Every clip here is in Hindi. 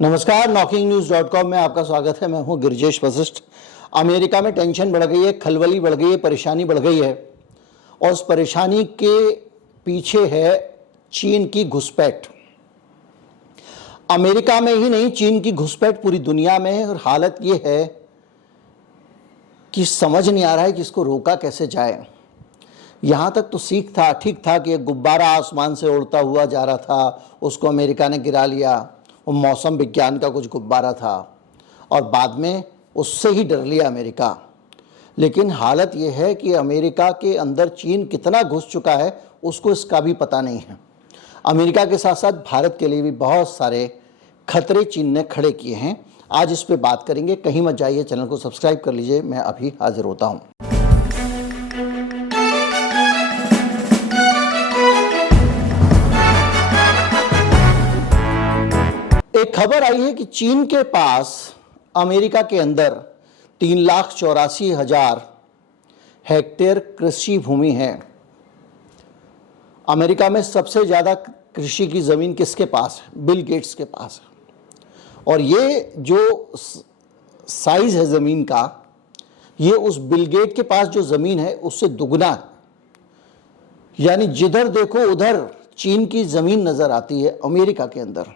नमस्कार, knocking-news.com में आपका स्वागत है। मैं हूं गिरिजेश वशिष्ठ। अमेरिका में टेंशन बढ़ गई है, खलबली बढ़ गई है, परेशानी बढ़ गई है और उस परेशानी के पीछे है चीन की घुसपैठ। अमेरिका में ही नहीं, चीन की घुसपैठ पूरी दुनिया में है और हालत ये है कि समझ नहीं आ रहा है कि इसको रोका कैसे जाए। यहाँ तक तो ठीक था कि एक गुब्बारा आसमान से उड़ता हुआ जा रहा था, उसको अमेरिका ने गिरा लिया। वो मौसम विज्ञान का कुछ गुब्बारा था और बाद में उससे ही डर लिया अमेरिका। लेकिन हालत ये है कि अमेरिका के अंदर चीन कितना घुस चुका है उसको इसका भी पता नहीं है। अमेरिका के साथ साथ भारत के लिए भी बहुत सारे खतरे चीन ने खड़े किए हैं। आज इस पे बात करेंगे। कहीं मत जाइए, चैनल को सब्सक्राइब कर लीजिए। मैं अभी हाजिर होता हूँ। एक खबर आई है कि चीन के पास अमेरिका के अंदर 3,84,000 हेक्टेयर कृषि भूमि है। अमेरिका में सबसे ज़्यादा कृषि की ज़मीन किसके पास है? बिल गेट्स के पास है। और ये जो साइज़ है ज़मीन का, ये उस बिल गेट के पास जो ज़मीन है उससे दुगना है। यानी जिधर देखो उधर चीन की ज़मीन नज़र आती है। अमेरिका के अंदर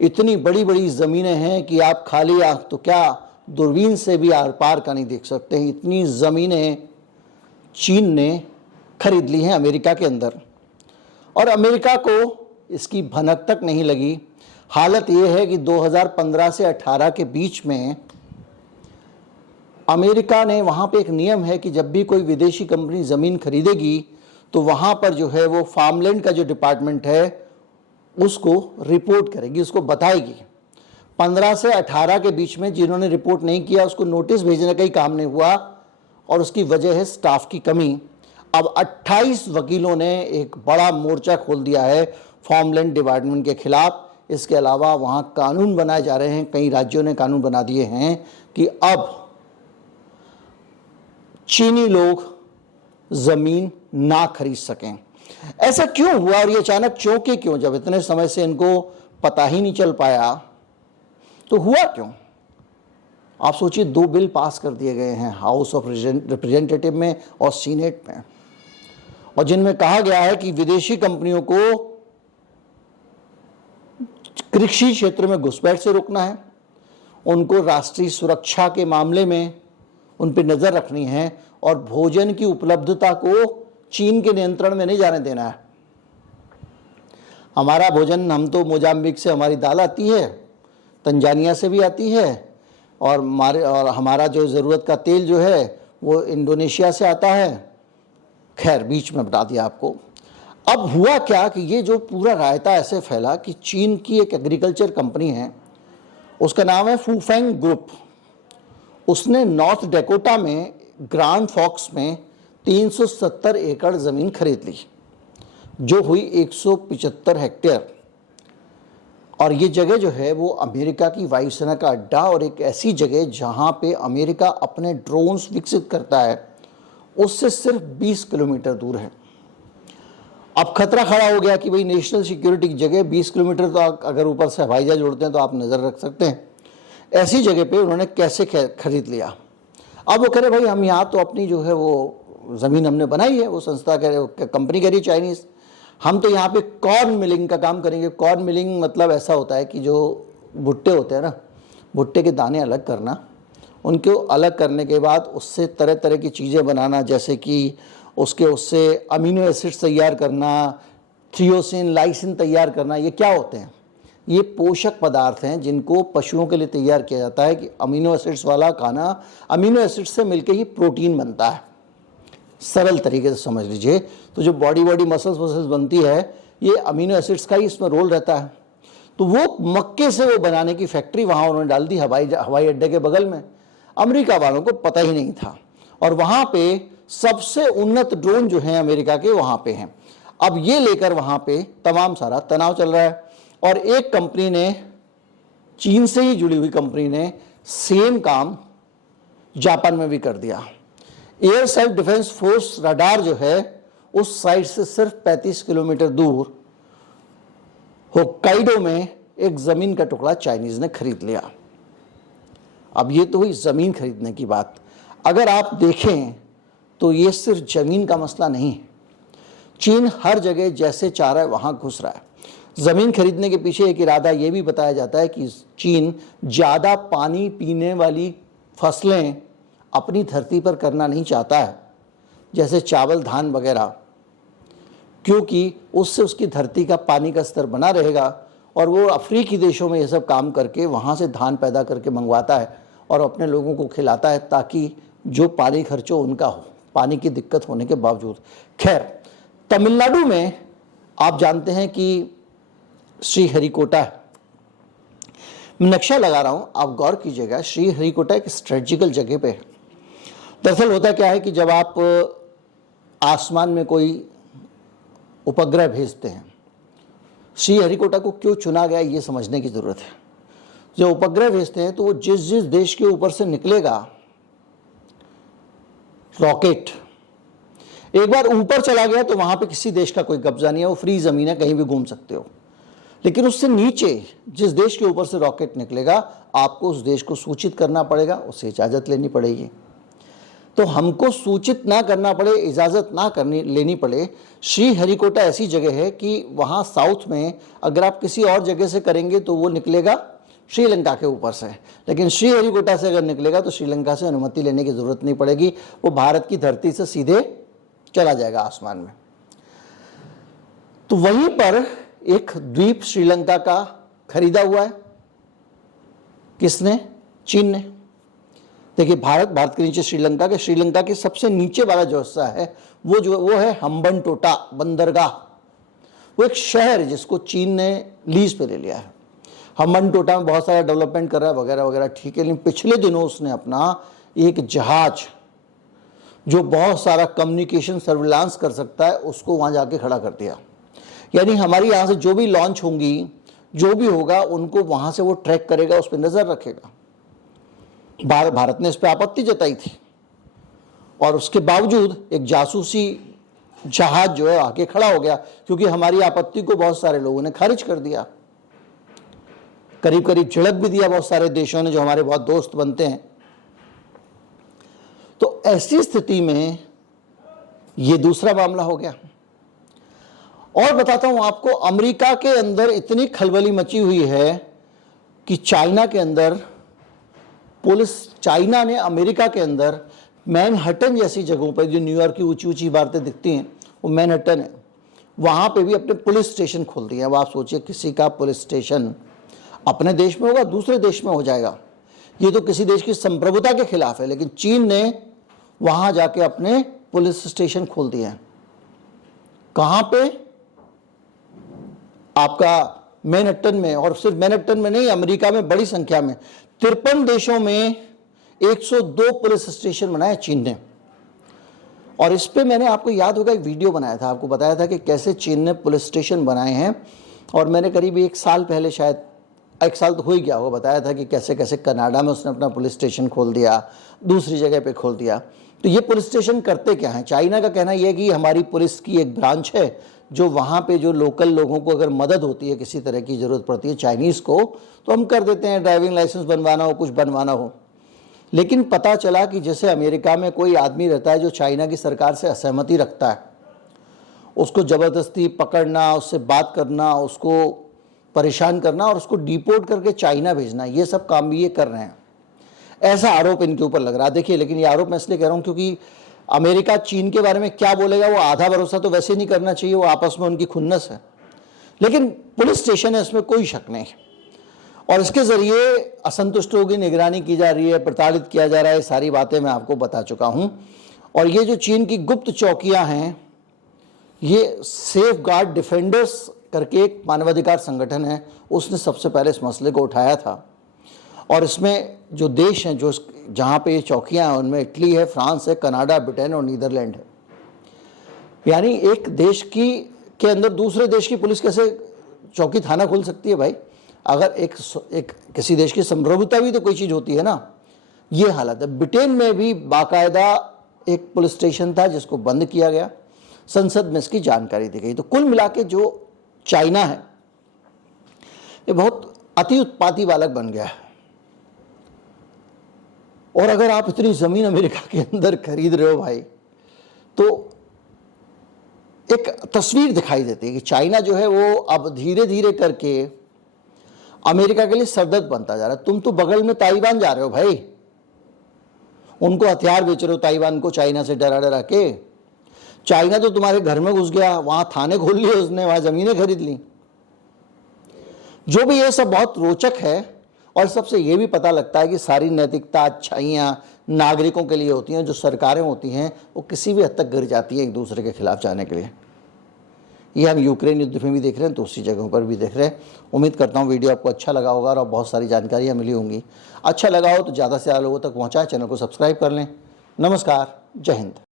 इतनी बड़ी बड़ी ज़मीनें हैं कि आप खाली आँख तो क्या दूरबीन से भी आर पार का नहीं देख सकते हैं। इतनी ज़मीनें चीन ने खरीद ली हैं अमेरिका के अंदर और अमेरिका को इसकी भनक तक नहीं लगी। हालत ये है कि 2015 से 18 के बीच में अमेरिका ने, वहाँ पे एक नियम है कि जब भी कोई विदेशी कंपनी ज़मीन खरीदेगी तो वहाँ पर जो है वो फार्मलैंड का जो डिपार्टमेंट है उसको रिपोर्ट करेगी, उसको बताएगी। 15 से 18 के बीच में जिन्होंने रिपोर्ट नहीं किया उसको नोटिस भेजने का ही काम नहीं हुआ और उसकी वजह है स्टाफ की कमी। अब 28 वकीलों ने एक बड़ा मोर्चा खोल दिया है फार्मलैंड डिपार्टमेंट के खिलाफ। इसके अलावा वहाँ कानून बनाए जा रहे हैं, कई राज्यों ने कानून बना दिए हैं कि अब चीनी लोग ज़मीन ना खरीद सकें। ऐसा क्यों हुआ और ये अचानक चौंके क्यों? जब इतने समय से इनको पता ही नहीं चल पाया तो हुआ क्यों? आप सोचिए, 2 बिल पास कर दिए गए हैं हाउस ऑफ रिप्रेजेंटेटिव में और सीनेट में, और जिनमें कहा गया है कि विदेशी कंपनियों को कृषि क्षेत्र में घुसपैठ से रोकना है, उनको राष्ट्रीय सुरक्षा के मामले में उन पर नज़र रखनी है और भोजन की उपलब्धता को चीन के नियंत्रण में नहीं जाने देना है। हमारा भोजन, हम तो मोजाम्बिक से हमारी दाल आती है, तंजानिया से भी आती है और हमारा जो ज़रूरत का तेल जो है वो इंडोनेशिया से आता है। खैर, बीच में बता दिया आपको। अब हुआ क्या कि ये जो पूरा रायता ऐसे फैला कि चीन की एक एग्रीकल्चर कंपनी है, उसका नाम है फूफेंग ग्रुप। उसने नॉर्थ डेकोटा में ग्रांड फॉक्स में 370 एकड़ ज़मीन खरीद ली, जो हुई 175 हेक्टेयर। और ये जगह जो है वो अमेरिका की वायुसेना का अड्डा और एक ऐसी जगह जहाँ पे अमेरिका अपने ड्रोन्स विकसित करता है, उससे सिर्फ 20 किलोमीटर दूर है। अब खतरा खड़ा हो गया कि भाई नेशनल सिक्योरिटी की जगह 20 किलोमीटर, तो अगर ऊपर से हवाई जहाज उड़ते हैं तो आप नज़र रख सकते हैं। ऐसी जगह पे उन्होंने कैसे खरीद लिया? अब वो कह रहे भाई हम यहाँ तो अपनी जो है वो ज़मीन हमने बनाई है, वो संस्था कंपनी कह रही चाइनीज़, हम तो यहाँ पे कॉर्न मिलिंग का काम करेंगे। कॉर्न मिलिंग मतलब ऐसा होता है कि जो भुट्टे होते हैं ना, भुट्टे के दाने अलग करना, उनको अलग करने के बाद उससे तरह तरह की चीज़ें बनाना, जैसे कि उससे अमीनो एसिड्स तैयार करना, थ्रियोसिन, लाइसिन तैयार करना। ये क्या होते हैं? ये पोषक पदार्थ हैं जिनको पशुओं के लिए तैयार किया जाता है कि अमीनो एसिड्स वाला खाना, अमीनो एसिड्स से मिलकर ही प्रोटीन बनता है। सरल तरीके से समझ लीजिए तो जो बॉडी मसल्स बनती है, ये अमीनो एसिड्स का ही इसमें रोल रहता है। तो वो मक्के से वो बनाने की फैक्ट्री वहाँ उन्होंने डाल दी हवाई अड्डे के बगल में। अमेरिका वालों को पता ही नहीं था और वहाँ पे सबसे उन्नत ड्रोन जो हैं अमेरिका के वहाँ पे हैं। अब ये लेकर वहाँ पे तमाम सारा तनाव चल रहा है और एक कंपनी ने, चीन से ही जुड़ी हुई कंपनी ने सेम काम जापान में भी कर दिया। Air self defence force radar जो है उस साइट से सिर्फ 35 किलोमीटर दूर होक्काइडो में एक ज़मीन का टुकड़ा चाइनीज़ ने खरीद लिया। अब ये तो हुई ज़मीन खरीदने की बात। अगर आप देखें तो ये सिर्फ ज़मीन का मसला नहीं है। चीन हर जगह जैसे चाह रहा है वहाँ घुस रहा है। ज़मीन खरीदने के पीछे एक इरादा ये भी बताया जाता है कि चीन ज़्यादा पानी पीने वाली फसलें अपनी धरती पर करना नहीं चाहता है, जैसे चावल धान वगैरह, क्योंकि उससे उसकी धरती का पानी का स्तर बना रहेगा और वो अफ्रीकी देशों में ये सब काम करके वहाँ से धान पैदा करके मंगवाता है और अपने लोगों को खिलाता है, ताकि जो पानी खर्चो उनका हो, पानी की दिक्कत होने के बावजूद। खैर, तमिलनाडु में आप जानते हैं कि श्रीहरिकोटा है। मैं नक्शा लगा रहा हूँ, आप गौर कीजिएगा। श्रीहरिकोटा एक स्ट्रेटजिकल जगह पे है। दरअसल होता क्या है कि जब आप आसमान में कोई उपग्रह भेजते हैं, श्रीहरिकोटा को क्यों चुना गया ये समझने की ज़रूरत है। जब उपग्रह भेजते हैं तो वो जिस जिस देश के ऊपर से निकलेगा रॉकेट, एक बार ऊपर चला गया तो वहाँ पे किसी देश का कोई कब्जा नहीं है, वो फ्री ज़मीन है, कहीं भी घूम सकते हो। लेकिन उससे नीचे जिस देश के ऊपर से रॉकेट निकलेगा, आपको उस देश को सूचित करना पड़ेगा, उससे इजाज़त लेनी पड़ेगी। तो हमको सूचित ना करना पड़े, इजाज़त ना करनी लेनी पड़े। श्रीहरिकोटा ऐसी जगह है कि वहाँ साउथ में अगर आप किसी और जगह से करेंगे तो वो निकलेगा श्रीलंका के ऊपर से, लेकिन श्रीहरिकोटा से अगर निकलेगा तो श्रीलंका से अनुमति लेने की ज़रूरत नहीं पड़ेगी, वो भारत की धरती से सीधे चला जाएगा आसमान में। तो वहीं पर एक द्वीप श्रीलंका का खरीदा हुआ है। किसने? चीन ने। देखिए, भारत के नीचे श्रीलंका के सबसे नीचे वाला जो हिस्सा है वो है हम्बनटोटा बंदरगाह। वो एक शहर है जिसको चीन ने लीज पे ले लिया है। हम्बनटोटा में बहुत सारा डेवलपमेंट कर रहा है वगैरह वगैरह, ठीक है। लेकिन पिछले दिनों उसने अपना एक जहाज जो बहुत सारा कम्युनिकेशन सर्विलांस कर सकता है उसको वहाँ जाके खड़ा कर दिया। यानी हमारी यहाँ से जो भी लॉन्च होंगी, जो भी होगा, उनको वहाँ से वो ट्रैक करेगा, उस पर नज़र रखेगा। भारत ने इस पर आपत्ति जताई थी और उसके बावजूद एक जासूसी जहाज जो है आके खड़ा हो गया, क्योंकि हमारी आपत्ति को बहुत सारे लोगों ने खारिज कर दिया। करीब करीब झिड़क भी दिया बहुत सारे देशों ने जो हमारे बहुत दोस्त बनते हैं। तो ऐसी स्थिति में ये दूसरा मामला हो गया। और बताता हूं आपको, अमेरिका के अंदर इतनी खलबली मची हुई है कि चाइना ने अमेरिका के अंदर मैनहट्टन जैसी जगहों पर, जो न्यूयॉर्क की ऊंची ऊंची इमारतें दिखती हैं वो मैनहट्टन है, वहाँ पे भी अपने पुलिस स्टेशन खोल दिए। अब आप सोचिए, किसी का पुलिस स्टेशन अपने देश में होगा, दूसरे देश में हो जाएगा, ये तो किसी देश की संप्रभुता के खिलाफ है। लेकिन चीन ने वहाँ जाके अपने पुलिस स्टेशन खोल दिए हैं। कहाँ पे? आपका मैनहट्टन में। और सिर्फ मैनहट्टन में नहीं, अमेरिका में बड़ी संख्या में 53 देशों में 102 पुलिस स्टेशन बनाए चीन ने। और इस पे मैंने, आपको याद होगा, एक वीडियो बनाया था, आपको बताया था कि कैसे चीन ने पुलिस स्टेशन बनाए हैं। और मैंने करीब 1 साल पहले, शायद 1 साल तो हो ही गया होगा, बताया था कि कैसे कैसे कनाडा में उसने अपना पुलिस स्टेशन खोल दिया, दूसरी जगह पे खोल दिया। तो ये पुलिस स्टेशन करते क्या हैं? चाइना का कहना यह है कि हमारी पुलिस की एक ब्रांच है जो वहाँ पे जो लोकल लोगों को अगर मदद होती है, किसी तरह की ज़रूरत पड़ती है चाइनीज़ को, तो हम कर देते हैं, ड्राइविंग लाइसेंस बनवाना हो, कुछ बनवाना हो। लेकिन पता चला कि जैसे अमेरिका में कोई आदमी रहता है जो चाइना की सरकार से असहमति रखता है, उसको ज़बरदस्ती पकड़ना, उससे बात करना, उसको परेशान करना और उसको डिपोर्ट करके चाइना भेजना, ये सब काम भी ये कर रहे हैं। ऐसा आरोप इनके ऊपर लग रहा है। देखिए, लेकिन ये आरोप मैं इसलिए कह रहा हूँ क्योंकि अमेरिका चीन के बारे में क्या बोलेगा वो आधा भरोसा तो वैसे नहीं करना चाहिए, वो आपस में उनकी खुन्नस है। लेकिन पुलिस स्टेशन है, इसमें कोई शक नहीं। और इसके ज़रिए असंतुष्टों की निगरानी की जा रही है, प्रताड़ित किया जा रहा है, सारी बातें मैं आपको बता चुका हूँ। और ये जो चीन की गुप्त चौकियाँ हैं, ये सेफ गार्ड डिफेंडर्स करके एक मानवाधिकार संगठन है, उसने सबसे पहले इस मसले को उठाया था। और इसमें जो देश हैं जो जहाँ पे ये चौकियाँ हैं, उनमें इटली है, फ्रांस है, कनाडा, ब्रिटेन और नीदरलैंड है। यानी एक देश के अंदर दूसरे देश की पुलिस कैसे चौकी थाना खोल सकती है भाई? अगर एक किसी देश की संप्रभुता भी तो कोई चीज़ होती है ना। ये हालत है। ब्रिटेन में भी बाकायदा एक पुलिस स्टेशन था जिसको बंद किया गया, संसद में इसकी जानकारी दी गई। तो कुल मिला के जो चाइना है, ये बहुत अति उत्पाती बालक बन गया है। और अगर आप इतनी ज़मीन अमेरिका के अंदर खरीद रहे हो भाई, तो एक तस्वीर दिखाई देती है कि चाइना जो है वो अब धीरे धीरे करके अमेरिका के लिए सरदर्द बनता जा रहा है। तुम तो बगल में ताइवान जा रहे हो भाई, उनको हथियार बेच रहे हो ताइवान को, चाइना से डरा डरा के। चाइना तो तुम्हारे घर में घुस गया, वहां थाने खोल लिए उसने, वहां जमीनें खरीद ली। जो भी ये सब बहुत रोचक है, और सबसे ये भी पता लगता है कि सारी नैतिकता, अच्छाइयाँ नागरिकों के लिए होती हैं, जो सरकारें होती हैं वो किसी भी हद तक गिर जाती हैं एक दूसरे के खिलाफ जाने के लिए। ये हम यूक्रेन युद्ध में भी देख रहे हैं, दूसरी जगहों पर भी देख रहे हैं। उम्मीद करता हूँ वीडियो आपको अच्छा लगा होगा और बहुत सारी जानकारियाँ मिली होंगी। अच्छा लगा हो तो ज़्यादा से ज़्यादा लोगों तक पहुँचाएं, चैनल को सब्सक्राइब कर लें। नमस्कार, जय हिंद।